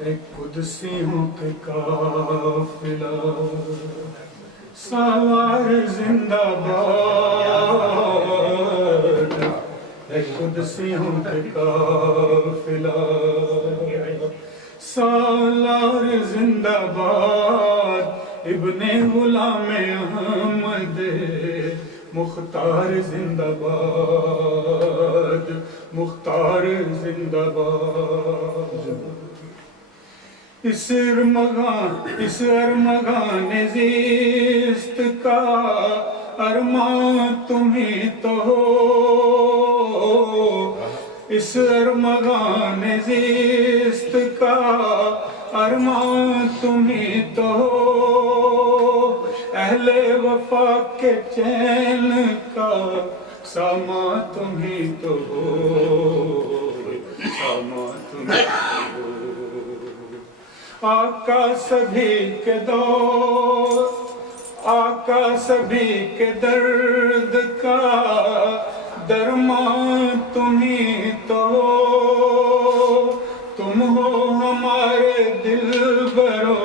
ایک قدسیوں کے قافلہ سوار زندہ باد، ایک قدسیوں کے قافلہ سالار زندہ باد، ابن غلام احمد مختار زندہ باد، مختار زندہ باد۔ اس ارمغان زیست کا ارمان تمہیں تو ہو، اس ارمغان زیست کا ارمان تمہیں تو ہو، اہل وفا کے چین کا سامان تمہیں تو ہو، سامان تمہیں تو ہو۔ آقا سبھی کے دور، آقا سبھی کے درد کا درمان تمہیں تو ہو، تم ہو ہمارے دلبرو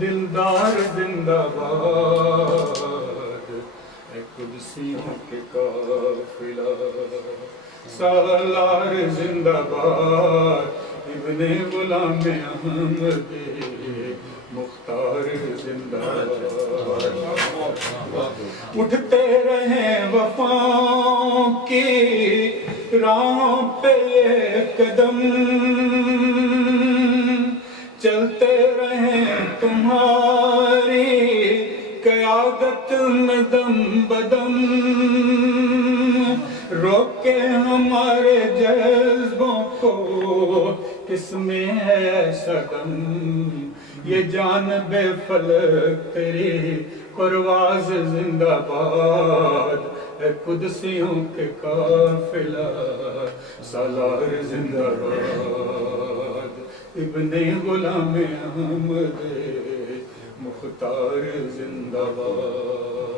دلدار زندہ باد، اے قدسیوں کے قافلہ سالار زندہ باد، ابن غلام احمد مختار زندہ باد۔ اٹھتے رہیں وفاؤں کی راہوں پہ قدم، چلتے رہیں تمہاری قیادت میں دم بدم، روکے ہمارے جذبوں کو کس میں ہے ایسا دم، یہ جانب فلک تیری پرواز زندہ باد، اے قدسیوں کے قافلہ سالار زندہ باد، ابن غلام احمد مختار زندہ باد۔